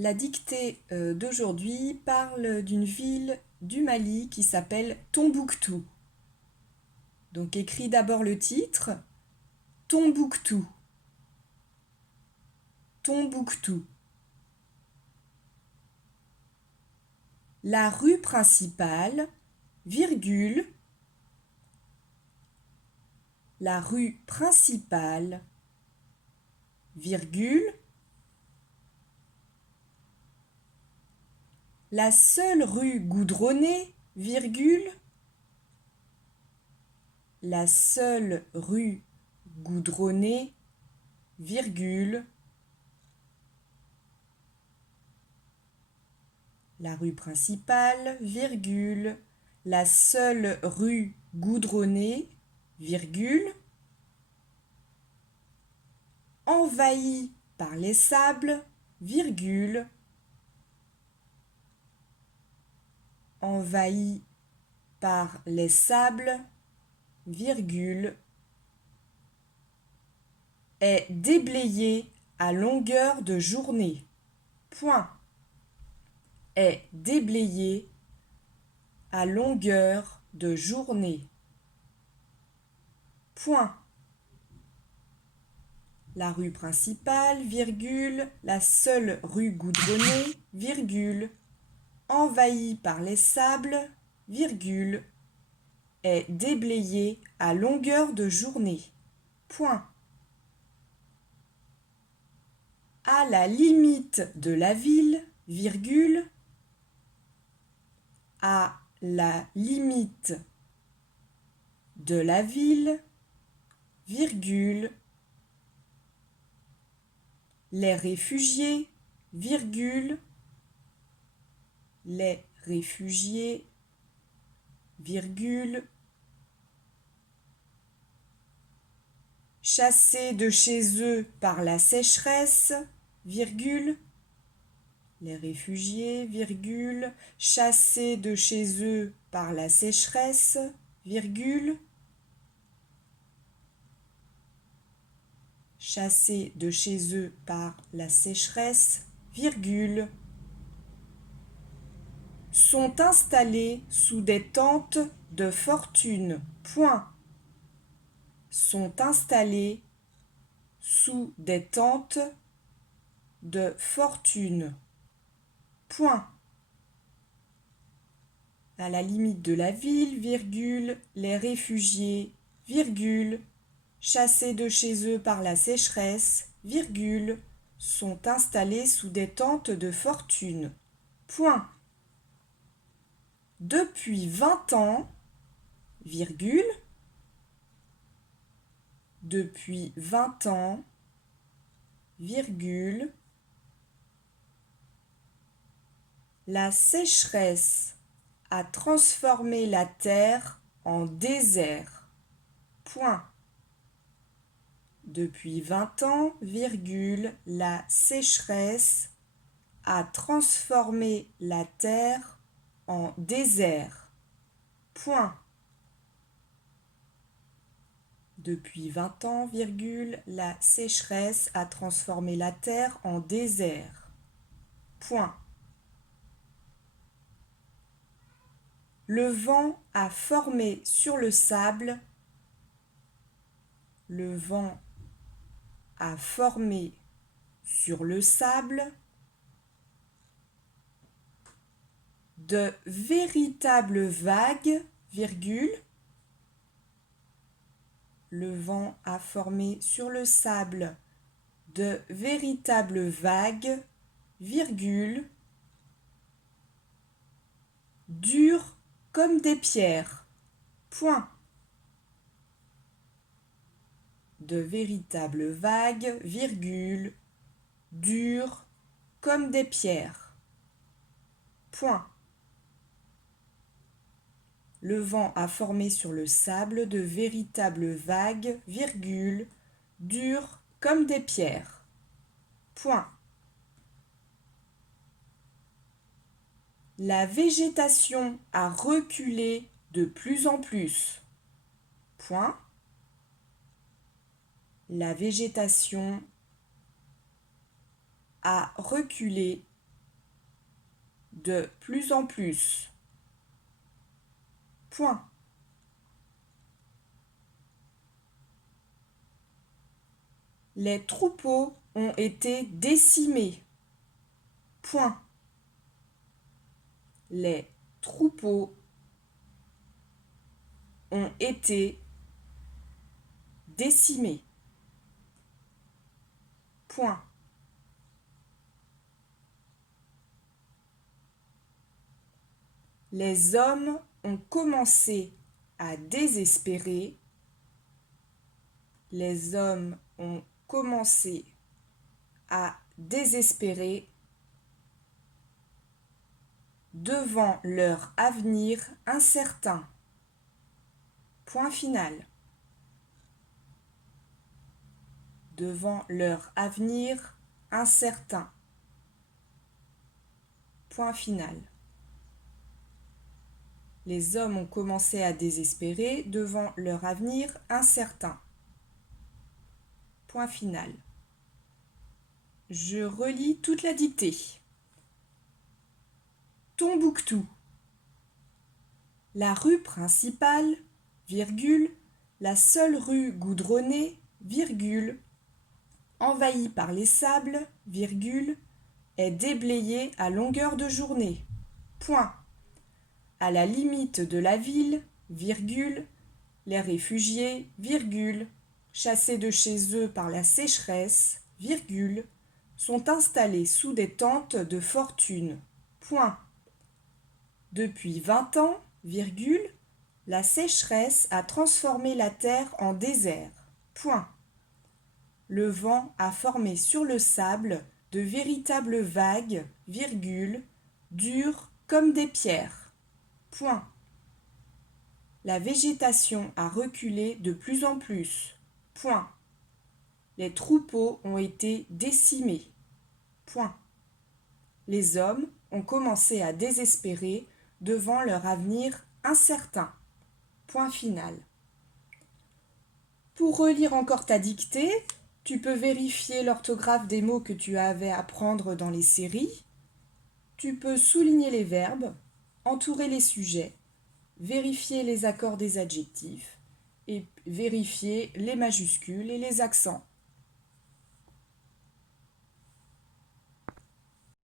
La dictée d'aujourd'hui parle d'une ville du Mali qui s'appelle Tombouctou. Donc écris d'abord le titre, Tombouctou. Tombouctou. La rue principale, virgule, la rue principale, virgule, la seule rue goudronnée, virgule, la seule rue goudronnée, virgule, la rue principale, virgule, la seule rue goudronnée, virgule, envahie par les sables, virgule, envahie par les sables, virgule, est déblayée à longueur de journée. Point. Est déblayée à longueur de journée. Point. La rue principale, virgule, la seule rue goudronnée, virgule, envahie par les sables, virgule, est déblayée à longueur de journée. Point. À la limite de la ville, virgule, à la limite de la ville, virgule, les réfugiés, virgule, les réfugiés, virgule, chassés de chez eux par la sécheresse, virgule, les réfugiés, virgule, chassés de chez eux par la sécheresse, virgule, chassés de chez eux par la sécheresse, virgule, sont installés sous des tentes de fortune. Point. Sont installés sous des tentes de fortune. Point. À la limite de la ville, virgule, les réfugiés, virgule, chassés de chez eux par la sécheresse, virgule, sont installés sous des tentes de fortune. Point. Depuis 20 ans, virgule, depuis 20 ans, virgule, la sécheresse a transformé la terre en désert. Point. Depuis 20 ans, virgule, la sécheresse a transformé la terre en désert. Point. Depuis 20 ans, virgule, la sécheresse a transformé la terre en désert. Point. Le vent a formé sur le sable. Le vent a formé sur le sable de véritables vagues, virgule. Le vent a formé sur le sable de véritables vagues, virgule, dures comme des pierres. Point. De véritables vagues, virgule, dures comme des pierres. Point. Le vent a formé sur le sable de véritables vagues, virgule, dures comme des pierres. Point. La végétation a reculé de plus en plus. Point. La végétation a reculé de plus en plus. Point. Les troupeaux ont été décimés. Point. Les troupeaux ont été décimés. Point. Les hommes ont commencé à désespérer. Les hommes ont commencé à désespérer devant leur avenir incertain. Point final. Devant leur avenir incertain. Point final. Les hommes ont commencé à désespérer devant leur avenir incertain. Point final. Je relis toute la dictée. Tombouctou. La rue principale, virgule, la seule rue goudronnée, virgule, envahie par les sables, virgule, est déblayée à longueur de journée. Point. À la limite de la ville, virgule, les réfugiés, virgule, chassés de chez eux par la sécheresse, virgule, sont installés sous des tentes de fortune. Point. Depuis 20 ans, virgule, la sécheresse a transformé la terre en désert. Point. Le vent a formé sur le sable de véritables vagues, virgule, dures comme des pierres. Point. La végétation a reculé de plus en plus. Point. Les troupeaux ont été décimés. Point. Les hommes ont commencé à désespérer devant leur avenir incertain. Point final. Pour relire encore ta dictée, tu peux vérifier l'orthographe des mots que tu avais à apprendre dans les séries. Tu peux souligner les verbes, entourer les sujets, vérifier les accords des adjectifs et vérifier les majuscules et les accents.